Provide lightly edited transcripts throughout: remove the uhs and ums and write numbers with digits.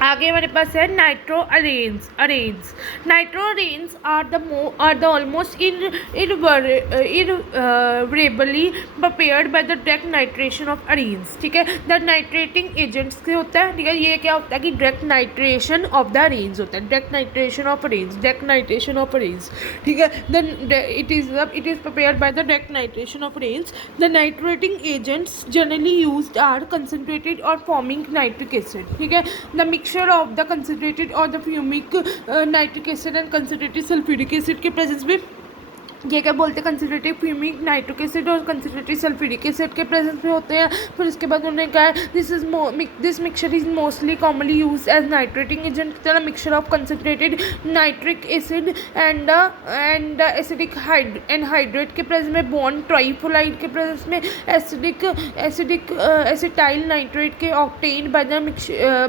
आगे हमारे पास है nitro arenes. Nitro arenes are the almost invariably prepared by the direct nitration of arenes. ठीक है, द नाइट्रेटिंग एजेंट्स से होता है। ठीक है, ये क्या होता है कि direct nitration of the arenes होता है, डायरेक्ट नाइट्रेशन ऑफ अरेन्स। ठीक है, it is prepared by the direct nitration of arenes. The nitrating agents generally used are concentrated or fuming nitric acid. ठीक है, the mixture of the concentrated or the fuming nitric acid and concentrated sulphuric acid के presence में, ये क्या बोलते हैं, concentrated fuming nitric acid or concentrated sulphuric acid के presence में होते हैं। फिर उसके बाद उन्होंने कहा है this mixture is mostly commonly use as nitrating agent. The mixture of concentrated nitric acid and acidic anhydrate के प्रेजेंस में, बॉन्ड ट्राइफोलाइड के प्रेजेंस में, एसिटाइल नाइट्रेट के obtain by the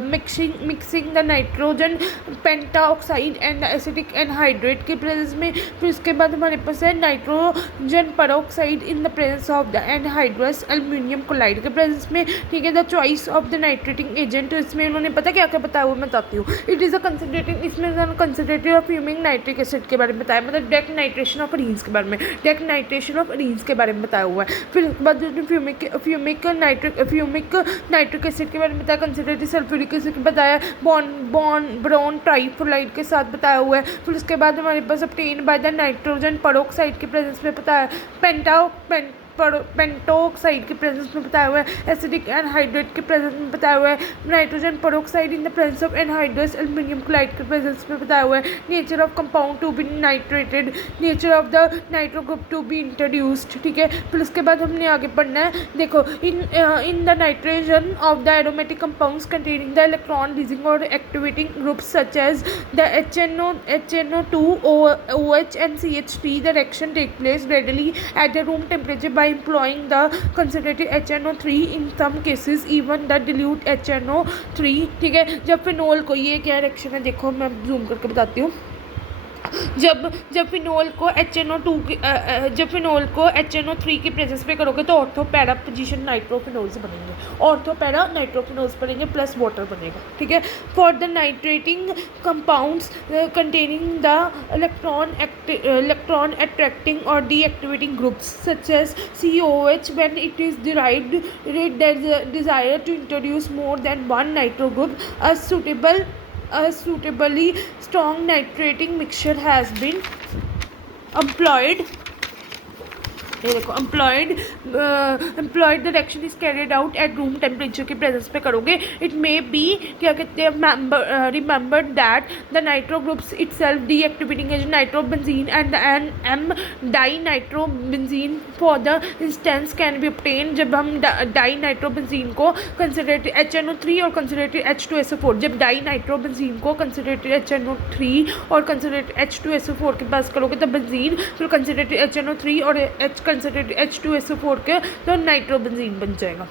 mixing the nitrogen pentaoxide and acidic anhydrate के presence में। फिर उसके बाद हमारे पास है nitrogen peroxide in the presence of the anhydrous aluminium chloride के प्रेजेंस में। ठीक है, the choice of the nitrating agent, इसमें उन्होंने पता क्या क्या बताया वो मैं बताती हूँ। इट इज़ अ कंसनट्रेटिंग, इसमें कंसनट्रेटेड ऑफ फ्यूमिक नाइट्रिक एसिड के बारे में बताया, मतलब डायरेक्ट नाइट्रेशन ऑफ अरेन्स के बारे में, डायरेक्ट नाइट्रेशन ऑफ अरेन्स के बारे में बताया हुआ है। फिर उसके बाद फ्यूमिक नाइट्रिक एसिड के बारे में बताया, कंसनट्रेटेड सल्फ्यूरिक एसिड के बताया, ब्रोन ट्राइफोलाइड के साथ बताया हुआ है। फिर उसके बाद हमारे पास obtain by the nitrogen peroxide के प्रेजेंस में बताया, पेंटोक्साइड के प्रेजेंस में बताया हुआ है, एसिडिक एनहाइड्रेट के प्रेजेंस में बताया हुआ है, nitrogen peroxide in the presence of anhydrous aluminium chloride के प्रेजेंस में बताया हुआ है, nature of compound to be nitrated, nature of the nitro group to be introduced. ठीक है, फिर उसके बाद हमने आगे पढ़ना है, देखो in the nitrogen of the aromatic compounds containing the electron releasing or activating groups such as the HNO2 OH and CH3, the reaction take place readily at the room temperature by employing the concentrated HNO3, in some cases even the dilute HNO3। ठीक है, जब phenol को, ये क्या reaction है देखो मैं zoom करके बताती हूँ, जब फिनोल को HNO3 के प्रेजेंस में करोगे तो ऑर्थोपैरा पोजीशन नाइट्रोफिनोल्स बनेंगे, ऑर्थोपैरा नाइट्रोफिनोल्स बनेंगे प्लस वाटर बनेगा। ठीक है, for the nitrating compounds containing the electron attracting or deactivating groups such as COH, when it is derived desire to introduce more than one nitro group, a suitably strong nitrating mixture has been employed। ये देखो employed the reaction is carried out at room temperature के presence पे करोगे। It may be क्या कहते हैं, remember that the nitro groups itself deactivating agent nitrobenzene and m di nitrobenzene for the instance can be obtain. जब हम die nitrobenzene को concentrated HNO3 और कंसनट्रेटेड H2SO4, जब डाई नाइट्रोबेंजीन को concentrated HNO3 और कंसनट्रेटेड H2SO4 के पास करोगे तब बेंजीन, फिर कंसनट्रेटेड HNO3 और कंसनट्रेटेड H2SO4 के तो नाइट्रोबेंजीन बन जाएगा।